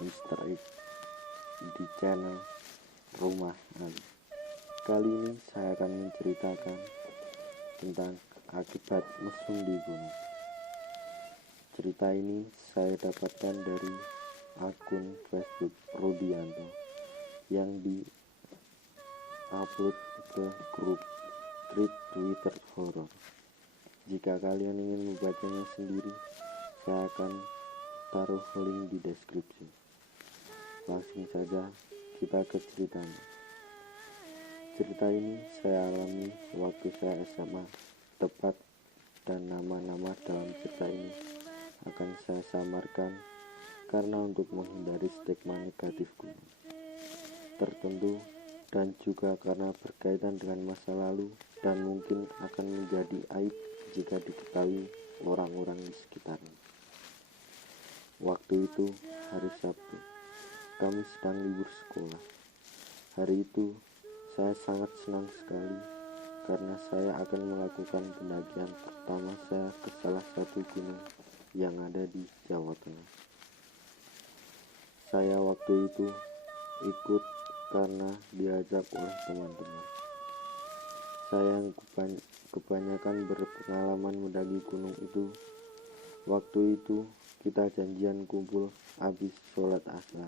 Mr. X di channel Rumah Ali. Kali ini saya akan menceritakan tentang akibat mesum di gunung. Cerita ini saya dapatkan dari akun Facebook Rudianto yang di-upload ke grup thread Twitter horor. Jika kalian ingin membacanya sendiri, saya akan taruh link di deskripsi. Langsung saja kita ke ceritanya. Cerita ini saya alami waktu saya SMA, tepat, dan nama-nama dalam cerita ini akan saya samarkan karena untuk menghindari stigma negatif gunung tertentu, dan juga karena berkaitan dengan masa lalu dan mungkin akan menjadi aib jika diketahui orang-orang di sekitarnya. Waktu itu hari Sabtu, kami sedang libur sekolah. Hari itu saya sangat senang sekali karena saya akan melakukan pendakian pertama saya ke salah satu gunung yang ada di Jawa Tengah. Saya waktu itu ikut karena diajak oleh teman-teman saya yang kebanyakan berpengalaman mendaki gunung itu. Waktu itu kita janjian kumpul habis sholat asar.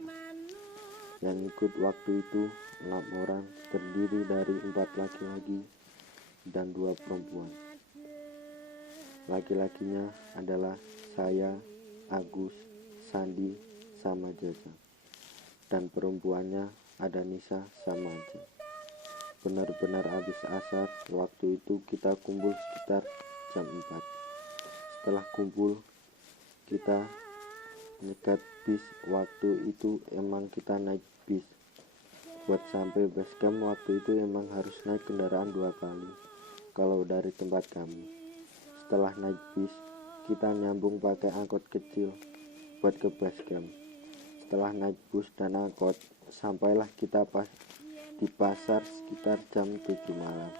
Yang ikut waktu itu 6 orang, terdiri dari 4 laki-laki dan 2 perempuan. Laki-lakinya adalah saya, Agus, Sandi, sama Jaja, dan perempuannya ada Nisa sama Aja. Benar-benar habis asar, waktu itu kita kumpul sekitar jam 4. Setelah kumpul, kita nyegat bis. Waktu itu emang kita naik bis. Buat sampai base camp waktu itu emang harus naik kendaraan 2 kali kalau dari tempat kami. Setelah naik bis, kita nyambung pakai angkot kecil buat ke base camp. Setelah naik bus dan angkot, sampailah kita di pasar sekitar jam 7 malam.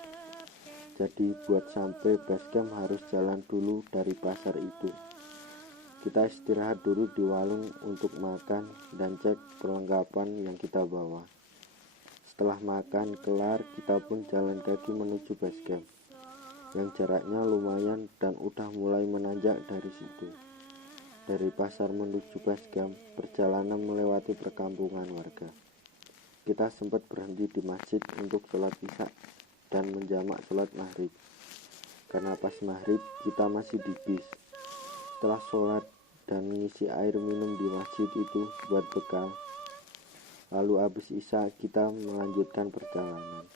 Jadi buat sampai base camp harus jalan dulu dari pasar itu. Kita istirahat dulu di warung untuk makan dan cek perlengkapan yang kita bawa. Setelah makan kelar, kita pun jalan kaki menuju base camp yang jaraknya lumayan dan udah mulai menanjak dari situ. Dari pasar menuju base camp, perjalanan melewati perkampungan warga. Kita sempat berhenti di masjid untuk sholat isya dan menjamak sholat maghrib. Karena pas maghrib kita masih di bis. Setelah sholat dan mengisi air minum di masjid itu buat bekal, lalu habis isya kita melanjutkan perjalanan.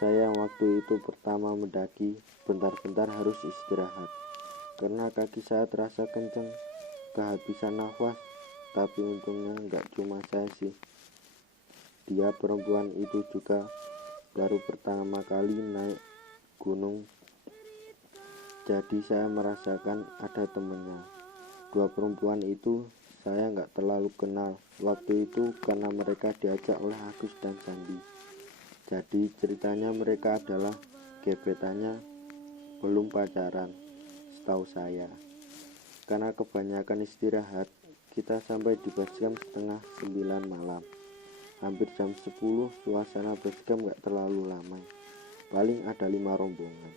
Saya yang waktu itu pertama mendaki, bentar-bentar harus istirahat karena kaki saya terasa kenceng, kehabisan nafas. Tapi untungnya nggak cuma saya sih, dia perempuan itu juga baru pertama kali naik gunung, jadi saya merasakan ada temennya. 2 perempuan itu saya nggak terlalu kenal waktu itu karena mereka diajak oleh Agus dan Sandi. Jadi ceritanya mereka adalah gebetannya, belum pacaran setahu saya. Karena kebanyakan istirahat, kita sampai di base camp setengah 9 malam. Hampir jam 10, suasana base camp gak terlalu lama. Paling ada 5 rombongan,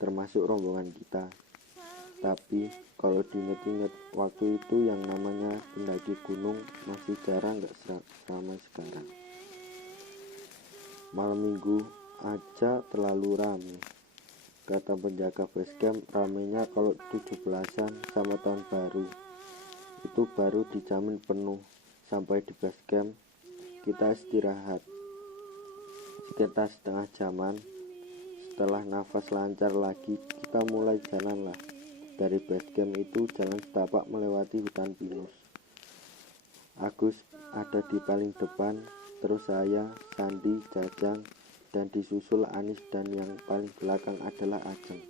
termasuk rombongan kita. Tapi kalau diinget-inget, waktu itu yang namanya pendaki gunung masih jarang, gak sama sekarang. Malam minggu aja terlalu rame. Kata penjaga base camp, ramenya kalau 17-an sama tahun baru. Itu baru dijamin penuh. Sampai di base camp, kita istirahat sekitar setengah jaman. Setelah nafas lancar lagi, kita mulai jalan lah. Dari base camp itu jalan setapak melewati hutan pinus. Agus ada di paling depan, terus saya, Sandi, Jajang, dan disusul Anis, dan yang paling belakang adalah Ajeng.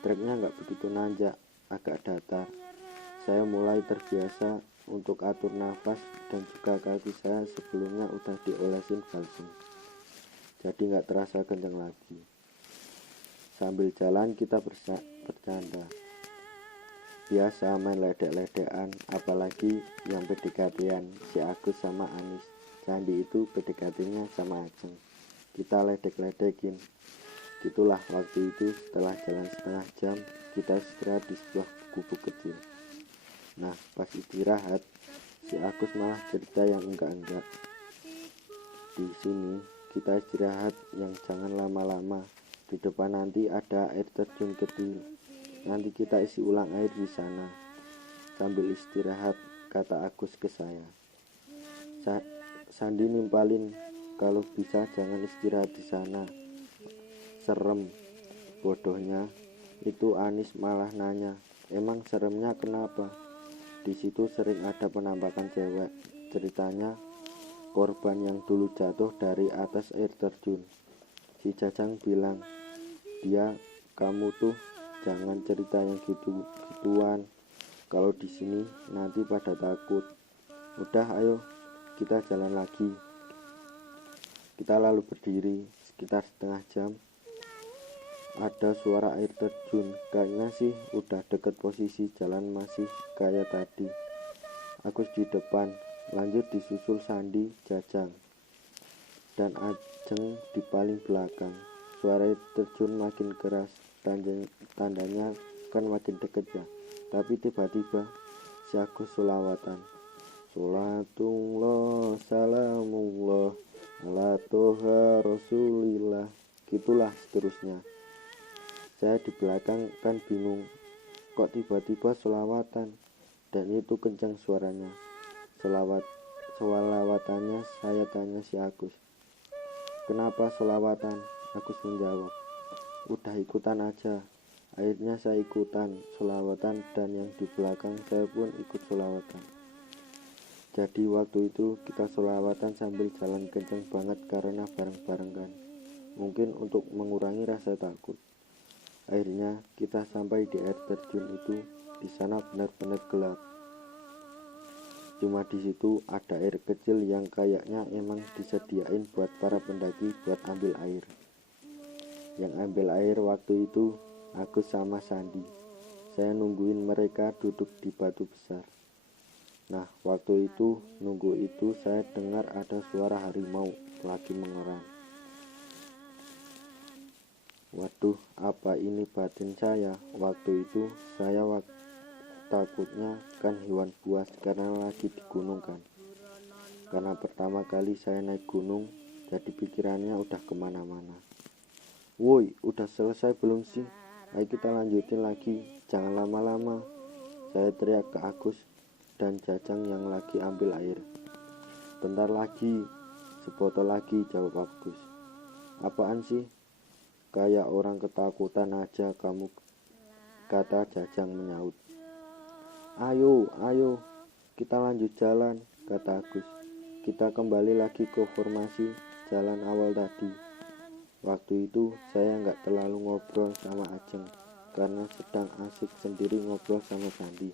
Treknya nggak begitu nanjak, agak datar. Saya mulai terbiasa untuk atur nafas, dan juga kaki saya sebelumnya udah diolesin balsem, jadi nggak terasa kenceng lagi. Sambil jalan kita bercanda. biasa main ledek-ledekan, apalagi yang PDKT-an si Agus sama Anis. Sandi itu PDKT-nya sama Ajeng. Kita ledek-ledekin. Gitulah waktu itu. Setelah jalan setengah jam, kita istirahat di sebuah gubuk kecil. Nah, pas istirahat, si Agus malah cerita yang enggak-enggak. Di sini kita istirahat yang jangan lama-lama. Di depan nanti ada air terjun kecil. Nanti kita isi ulang air di sana. Sambil istirahat, kata Agus ke saya. Sandi nimpalin, kalau bisa jangan istirahat di sana. Serem. Bodohnya, itu Anis malah nanya, emang seremnya kenapa? Di situ sering ada penampakan cewek. Ceritanya korban yang dulu jatuh dari atas air terjun. Si Jajang bilang, kamu tuh jangan cerita yang gitu-gituan. Kalau di sini nanti pada takut. Udah, ayo kita jalan lagi. Kita lalu berdiri sekitar setengah jam. Ada suara air terjun. Kayaknya sih udah deket posisi jalan, masih kayak tadi. Agus di depan, lanjut disusul Sandi, Jajang, dan Ajeng di paling belakang. Suara air terjun makin keras, tandanya kan makin deket ya. Tapi tiba-tiba si Agus solawatan. Sholatullah salamullah ala toha rasulillah. Gitulah seterusnya. Saya di belakang kan bingung, kok tiba-tiba solawatan, dan itu kencang suaranya. Solawatannya saya tanya si Agus, kenapa solawatan? Agus menjawab, udah ikutan aja. Akhirnya saya ikutan solawatan, dan yang di belakang saya pun ikut solawatan. Jadi waktu itu kita solawatan sambil jalan kencang banget karena bareng-bareng kan. Mungkin untuk mengurangi rasa takut. Akhirnya kita sampai di air terjun itu. Di sana benar-benar gelap. Cuma di situ ada air kecil yang kayaknya emang disediain buat para pendaki buat ambil air. Yang ambil air waktu itu Agus sama Sandi. Saya nungguin mereka duduk di batu besar. Nah, waktu itu nunggu itu saya dengar ada suara harimau lagi mengeram. Waduh, apa ini batin saya? Waktu itu saya takutnya kan hewan buas karena lagi di gunung kan. Karena pertama kali saya naik gunung, jadi pikirannya udah kemana-mana. Woi, udah selesai belum sih? Ayo kita lanjutin lagi, jangan lama-lama. Saya teriak ke Agus dan Jajang yang lagi ambil air. Bentar lagi, sebotol lagi, jawab Agus. Apaan sih? Kayak orang ketakutan aja kamu, kata Jajang menyaut. Ayo, kita lanjut jalan, kata Agus. Kita kembali lagi ke formasi jalan awal tadi. Waktu itu saya nggak terlalu ngobrol sama Ajeng, karena sedang asik sendiri ngobrol sama Sandi.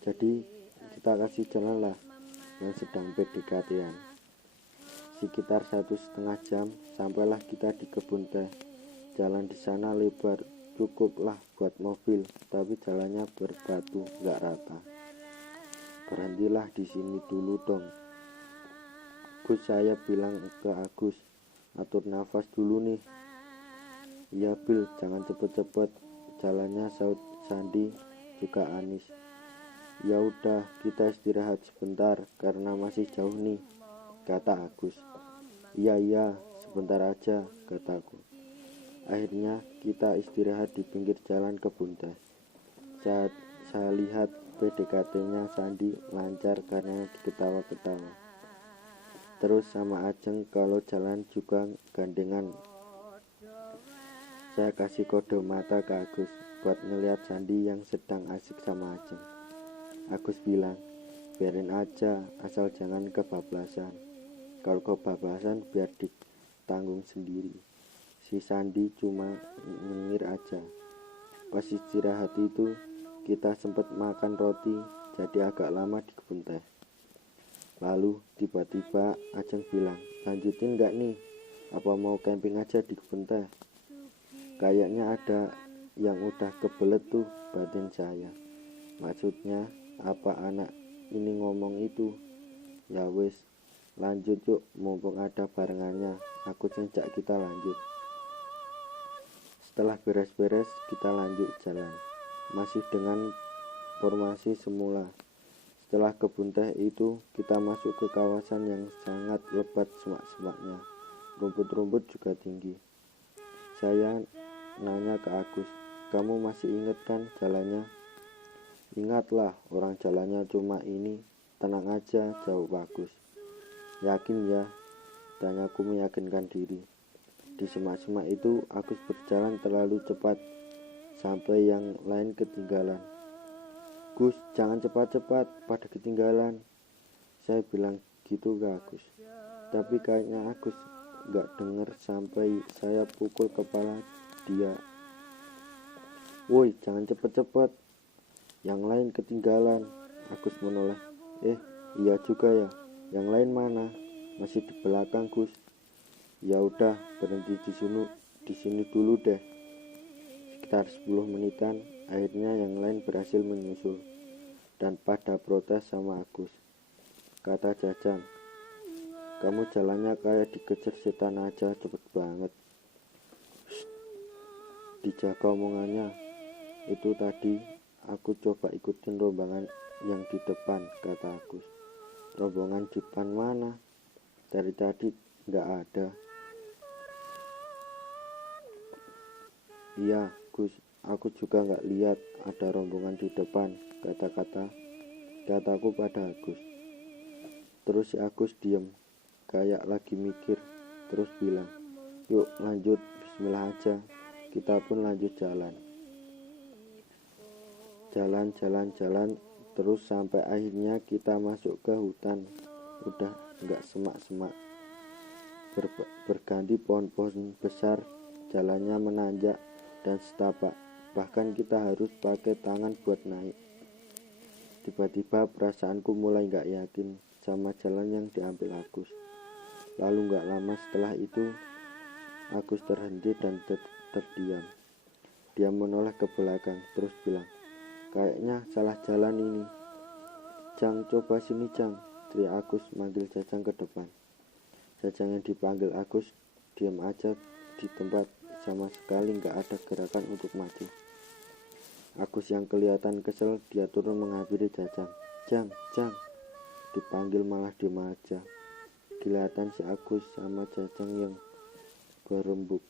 Jadi kita kasih jalan lah yang sedang PDKT-an. Sekitar 1,5 jam sampailah kita di kebun teh. Jalan di sana lebar, cukuplah buat mobil, tapi jalannya berbatu, nggak rata. Berhentilah di sini dulu dong, Gus, saya bilang ke Agus. Atur nafas dulu nih. Iya Bil, jangan cepet-cepet jalannya, saut Sandi juga Anis. Ya udah, kita istirahat sebentar karena masih jauh nih, kata Agus. Iya, sebentar aja, kataku. Akhirnya kita istirahat di pinggir jalan kebun teh. Saat saya lihat PDKT-nya Sandi lancar karena diketawa-ketawa. Terus sama Ajeng kalau jalan juga gandengan. Saya kasih kode mata ke Agus buat ngeliat Sandi yang sedang asik sama Ajeng. Agus bilang, biarin aja asal jangan kebablasan. Kalau kebablasan biar ditanggung sendiri. Si Sandi cuma nyengir aja. Pas istirahat itu kita sempat makan roti, jadi agak lama di kebun teh. Lalu tiba-tiba Ajeng bilang, lanjutin gak nih? Apa mau camping aja di kebun teh? Kayaknya ada yang udah kebelet tuh, batin saya. Maksudnya apa anak ini ngomong itu? Ya wis, lanjut yuk, mumpung ada barengannya. Aku sejak kita lanjut. Setelah beres-beres, kita lanjut jalan. Masih dengan formasi semula. Setelah kebun teh itu, kita masuk ke kawasan yang sangat lebat semak-semaknya. Rumput-rumput juga tinggi. Saya nanya ke Agus, kamu masih ingat kan jalannya? Ingatlah, orang jalannya cuma ini. Tenang aja, jawab Agus. Yakin ya? Tanyaku meyakinkan diri. Di semak-semak itu, Agus berjalan terlalu cepat sampai yang lain ketinggalan. Gus, jangan cepat-cepat, pada ketinggalan. Saya bilang gitu ke Agus. Tapi kayaknya Agus gak dengar sampai saya pukul kepala dia. Woi, jangan cepet-cepet, yang lain ketinggalan. Agus menoleh. Iya juga ya. Yang lain mana? Masih di belakang, Gus. Ya udah, berhenti di sini dulu deh. Sekitar 10 menitan, akhirnya yang lain berhasil menyusul dan pada protes sama Agus. Kata Jajang, kamu jalannya kayak dikejar setan aja, cepet banget. Shh, dijaga omongannya. Itu tadi aku coba ikutin rombongan yang di depan, kata Agus. Rombongan di depan mana? Dari tadi nggak ada. Iya, Gus, aku juga nggak lihat ada rombongan di depan, kataku pada Agus. Terus si Agus diem, kayak lagi mikir, terus bilang, yuk lanjut, bismillah aja. Kita pun lanjut jalan, terus sampai akhirnya kita masuk ke hutan. Udah nggak semak-semak, berganti pohon-pohon besar, jalannya menanjak dan setapak, bahkan kita harus pakai tangan buat naik. Tiba-tiba perasaanku mulai gak yakin sama jalan yang diambil Agus. Lalu gak lama setelah itu, Agus terhenti dan terdiam. Dia menoleh ke belakang, terus bilang, kayaknya salah jalan ini. Jang, coba sini Jang, teriak Agus manggil Jajang ke depan. Jajang yang dipanggil Agus diam aja di tempat, sama sekali gak ada gerakan untuk maju. Agus yang kelihatan kesel, dia turun menghampiri Jajang. Jang, dipanggil malah diem aja. Kelihatan si Agus sama Jajang yang berembuk.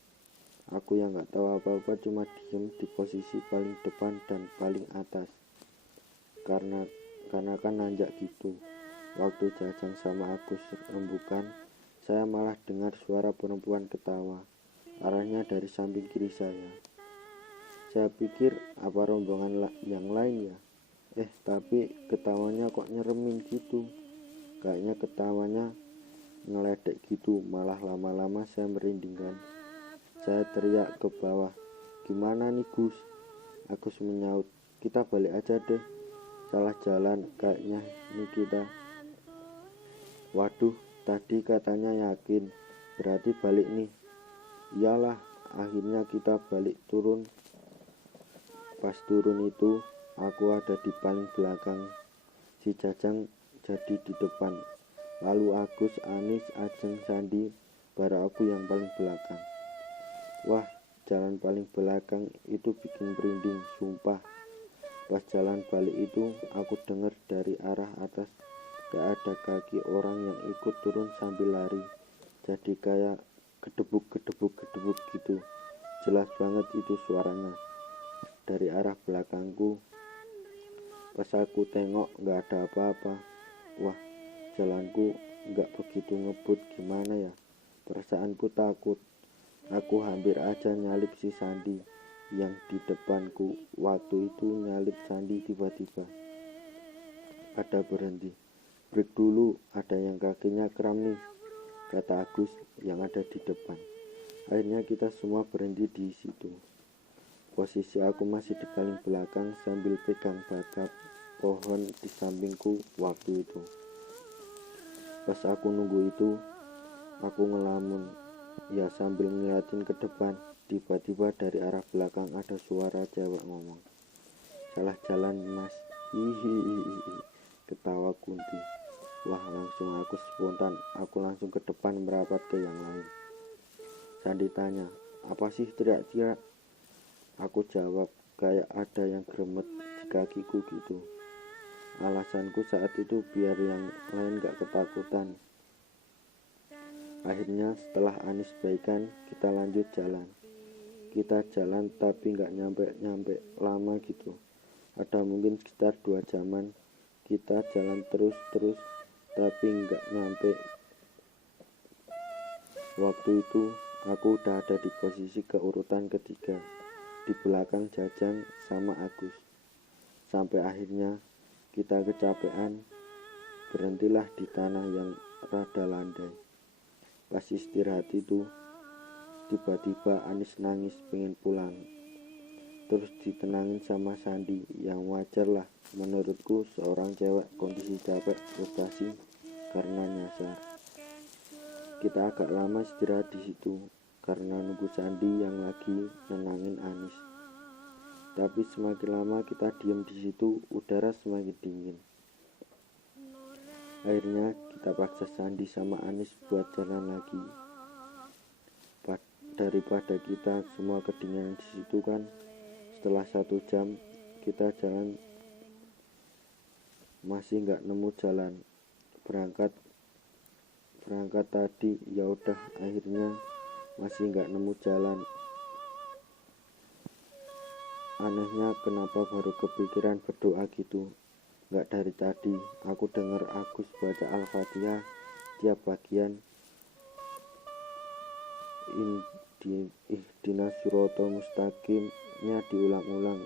Aku yang gak tahu apa-apa cuma diem di posisi paling depan dan paling atas. Karena kan nanjak gitu. Waktu Jajang sama Agus rembukan, saya malah dengar suara perempuan ketawa. Arahnya dari samping kiri saya. Saya pikir apa rombongan yang lain ya. Tapi ketawanya kok nyeremin gitu. Kayaknya ketawanya ngeledek gitu. Malah lama-lama saya merinding kan. Saya teriak ke bawah, gimana nih Gus? Agus menyaut, kita balik aja deh. Salah jalan kayaknya nih kita. Waduh, tadi katanya yakin, berarti balik nih. Iyalah, akhirnya kita balik turun. Pas turun itu, aku ada di paling belakang. Si Jajang jadi di depan. Lalu Agus, Anis, Ajeng, Sandi, baru aku yang paling belakang. Wah, jalan paling belakang itu bikin merinding, sumpah. Pas jalan balik itu, aku dengar dari arah atas gak ada kaki orang yang ikut turun sambil lari. Jadi kayak gedebuk gitu. Jelas banget itu suaranya dari arah belakangku. Pas aku tengok gak ada apa-apa. Wah, jalanku gak begitu ngebut, gimana ya, perasaanku takut. Aku hampir aja nyalip si Sandi yang di depanku. Waktu itu nyalip Sandi, tiba-tiba ada berhenti. Break dulu, ada yang kakinya kram nih, kata Agus yang ada di depan. Akhirnya kita semua berhenti di situ. Posisi aku masih di paling belakang sambil pegang batang pohon di sampingku waktu itu. Pas aku nunggu itu, aku ngelamun ya sambil ngeliatin ke depan. Tiba-tiba dari arah belakang ada suara cewek ngomong, salah jalan mas. Hihihi, ketawa Kunti. Wah, langsung aku spontan. Aku langsung ke depan merapat ke yang lain. Sandi tanya, apa sih teriak-teriak? Aku jawab, kayak ada yang gremet di kakiku gitu. Alasanku saat itu biar yang lain gak ketakutan. Akhirnya setelah Anis baikan, kita lanjut jalan. Kita jalan tapi gak nyampe-nyampe lama gitu. Ada mungkin sekitar 2 jaman. Kita jalan terus tapi nggak nyampe. Waktu itu aku udah ada di posisi keurutan ketiga, di belakang Jajang sama Agus. Sampai akhirnya kita kecapean, berhentilah di tanah yang rada landai. Pas istirahat itu, tiba-tiba Anis nangis pengen pulang. Terus ditenangin sama Sandi, yang wajar lah menurutku seorang cewek kondisi capek frustasi karena nyasar. Kita agak lama istirahat di situ karena nunggu Sandi yang lagi nenangin Anis. Tapi semakin lama kita diem di situ, udara semakin dingin. Akhirnya kita paksa Sandi sama Anis buat jalan lagi. Daripada kita semua kedinginan di situ kan. Setelah 1 jam kita jalan masih nggak nemu jalan. Berangkat tadi ya udah akhirnya masih nggak nemu jalan. Anehnya kenapa baru kepikiran berdoa gitu. Nggak dari tadi. Aku dengar Agus baca Al-Fatihah tiap bagian. Ihdinas siratal mustaqimnya diulang-ulang,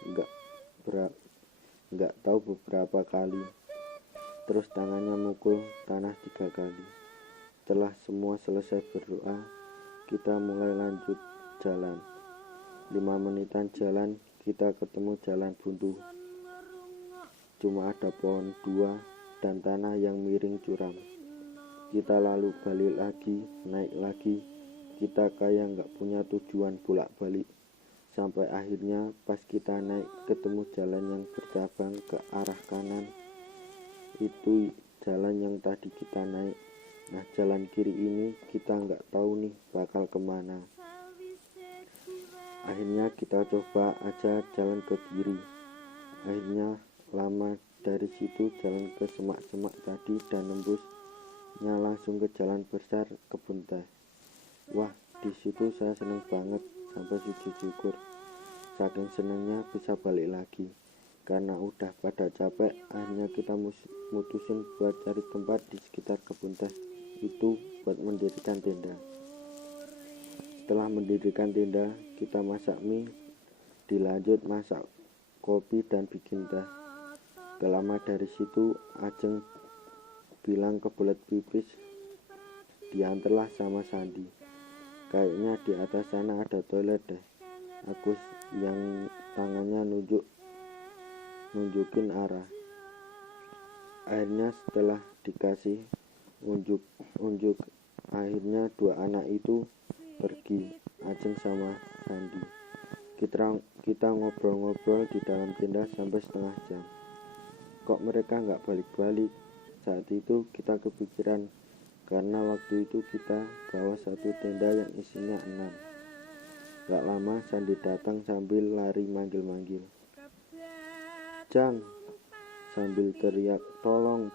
nggak tahu beberapa kali. Terus tangannya mukul tanah 3 kali. Setelah semua selesai berdoa, kita mulai lanjut jalan. 5 menitan jalan, kita ketemu jalan buntu. Cuma ada pohon 2 dan tanah yang miring curam. Kita lalu balik lagi, naik lagi. Kita kayak nggak punya tujuan bolak-balik. Sampai akhirnya pas kita naik ketemu jalan yang bercabang ke arah kanan. Itu jalan yang tadi kita naik. Nah, jalan kiri ini kita nggak tahu nih bakal kemana. Akhirnya kita coba aja jalan ke kiri. Akhirnya lama dari situ jalan ke semak-semak tadi dan nembusnya langsung ke jalan besar kebun teh. Wah, di situ saya seneng banget sampai sujud syukur. Saking senengnya bisa balik lagi. Karena udah pada capek, akhirnya kita mutusin buat cari tempat di sekitar kebun teh itu buat mendirikan tenda. Setelah mendirikan tenda, kita masak mie, dilanjut masak kopi dan bikin teh. Gak lama dari situ, Ajeng bilang kebelet pipis, diantarlah sama Sandi. Kayaknya di atas sana ada toilet deh. Agus yang tangannya nunjukin arah. Akhirnya setelah dikasih unjuk, akhirnya 2 anak itu pergi, Ajeng sama Sandi. Kita ngobrol-ngobrol di dalam tenda sampai setengah jam. Kok mereka nggak balik-balik? Saat itu kita kepikiran karena waktu itu kita bawa 1 tenda yang isinya 6. Gak lama Sandi datang sambil lari manggil-manggil. Jang, sambil teriak, tolong.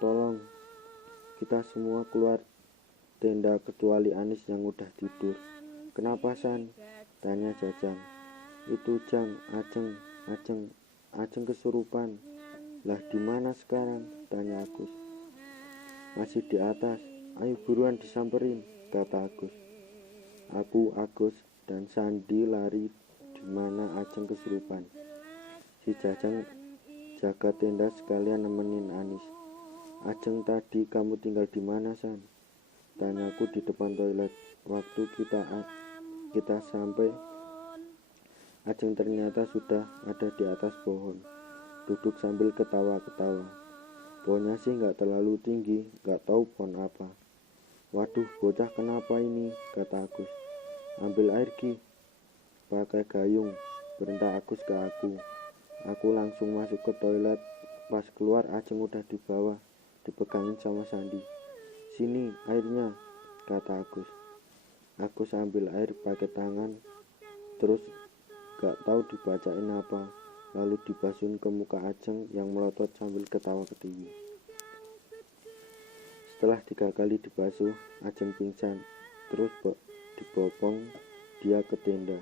Kita semua keluar tenda kecuali Anis yang udah tidur. Kenapa San? Tanya Jajang. Itu Jang, Ajeng kesurupan. Lah di mana sekarang? Tanya Agus. Masih di atas. Ayo buruan disamperin, kata Agus. Aku, Agus, dan Sandi lari di mana Ajeng kesurupan. Si Jajang jaga tenda sekalian nemenin Anis. Ajeng, tadi kamu tinggal di mana, San? Tanyaku di depan toilet. Waktu kita sampai, Ajeng ternyata sudah ada di atas pohon, duduk sambil ketawa-ketawa. Pohonnya sih nggak terlalu tinggi, nggak tahu pohon apa. Waduh, bocah kenapa ini? Kata Agus. Ambil air Ki, pakai gayung, perintah Agus ke aku. Aku langsung masuk ke toilet Pas keluar Ajeng udah dibawa, dipegangin sama Sandi. "Sini airnya," kata Agus. Agus ambil air pakai tangan, terus gak tahu dibacain apa, lalu dibasuhin ke muka Ajeng yang melotot sambil ketawa ketiwi. Setelah 3 kali dibasuh, Ajeng pingsan, terus dibopong dia ke tenda.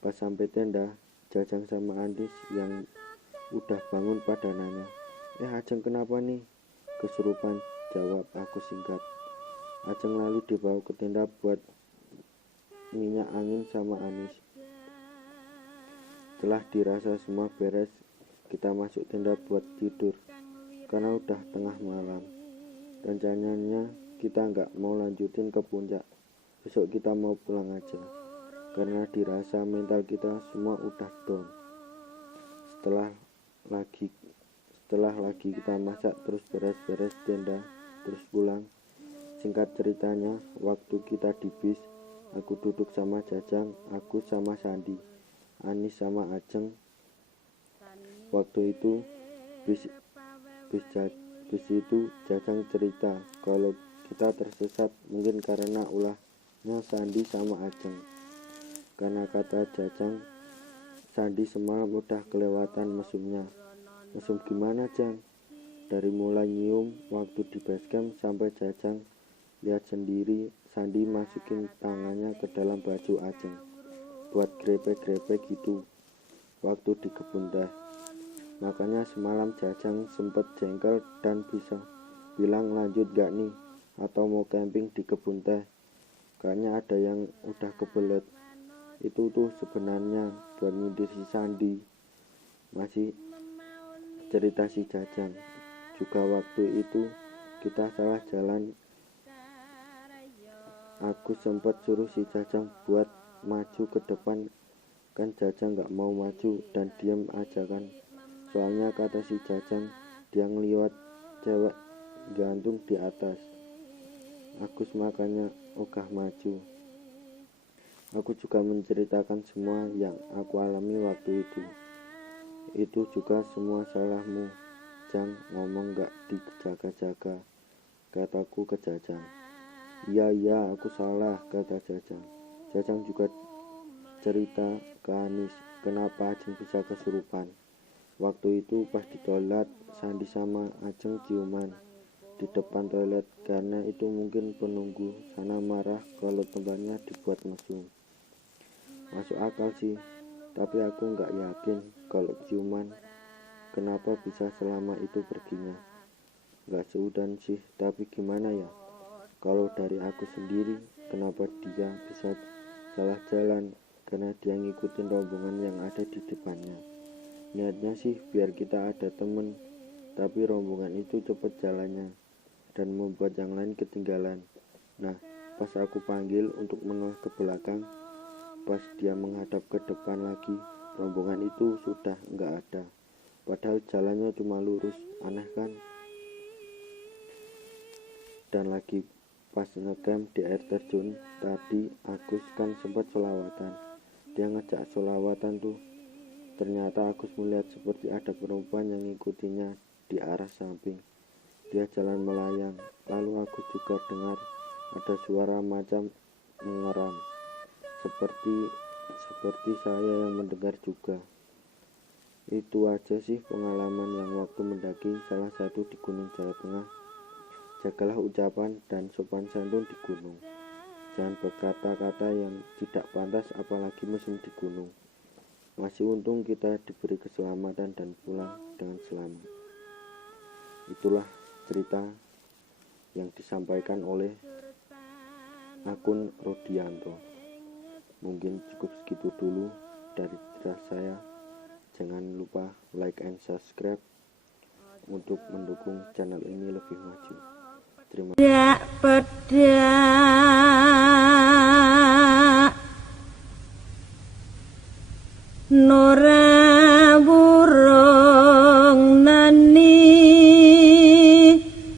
Pas sampai tenda, Jajang sama Andis yang udah bangun pada nanya, Ajeng kenapa nih?" "Kesurupan," jawab aku singkat. Ajeng lalu dibawa ke tenda buat minyak angin sama Anis. Setelah dirasa semua beres, kita masuk tenda buat tidur karena udah tengah malam. Rencananya kita nggak mau lanjutin ke puncak, besok kita mau pulang aja karena dirasa mental kita semua udah down. Setelah lagi kita masak, terus beres-beres tenda, terus pulang. Singkat ceritanya, waktu kita di bis, aku duduk sama Jajang, Agus sama Sandi, Anis sama Ajeng. Waktu itu bis itu Jajang cerita kalau kita tersesat mungkin karena ulahnya Sandi sama Ajeng. Karena kata Jajang, Sandi semalam udah kelewatan mesumnya. "Mesum gimana, Jang?" "Dari mulai nyium waktu di basecamp sampai Jajang lihat sendiri Sandi masukin tangannya ke dalam baju Ajeng buat grepe-grepe gitu waktu di kebun teh. Makanya semalam Jajang sempet jengkel dan bisa bilang lanjut gak nih atau mau camping di kebun teh. Kayaknya ada yang udah kebelet. Itu tuh sebenarnya buat nyindir si Sandi." Masih cerita si Jajang, juga waktu itu kita salah jalan. Aku sempat suruh si Jajang buat maju ke depan, kan Jajang gak mau maju dan diam aja kan. Soalnya kata si Jajang, dia ngeliat cewek gantung di atas. Agus makanya ogah maju. Aku juga menceritakan semua yang aku alami waktu itu. "Itu juga semua salahmu, Jang, ngomong gak dijaga-jaga," kataku ke Jajang. Iya, aku salah," kata Jajang. Jajang juga cerita ke Anis kenapa Ajeng bisa kesurupan. Waktu itu pas di toilet, Sandi sama Ajeng ciuman di depan toilet karena itu mungkin penunggu sana marah kalau tempatnya dibuat mesum. Masuk akal sih, tapi aku nggak yakin kalau ciuman kenapa bisa selama itu perginya. Nggak seudan sih, tapi gimana ya? Kalau dari aku sendiri, kenapa dia bisa salah jalan? Karena dia ngikutin rombongan yang ada di depannya. Niatnya sih biar kita ada temen, tapi rombongan itu cepet jalannya dan membuat yang lain ketinggalan. Nah, pas aku panggil untuk menoleh ke belakang, pas dia menghadap ke depan lagi, rombongan itu sudah nggak ada. Padahal jalannya cuma lurus, aneh kan? Dan lagi pas ngecamp di air terjun tadi, Agus kan sempat sholawatan. Dia ngejak sholawatan tuh. Ternyata Agus melihat seperti ada perempuan yang ngikutinya di arah samping. Dia jalan melayang. Lalu Agus juga dengar ada suara macam mengeram. Seperti saya yang mendengar juga. Itu aja sih pengalaman yang waktu mendaki salah satu di Gunung Jawa Tengah. Jagalah ucapan dan sopan santun di gunung. Jangan berkata-kata yang tidak pantas apalagi mesum di gunung. Masih untung kita diberi keselamatan dan pulang dengan selamat. Itulah cerita yang disampaikan oleh akun Rodianto. Mungkin cukup segitu dulu dari cerita saya. Jangan lupa like and subscribe untuk mendukung channel ini lebih maju. Terima kasih.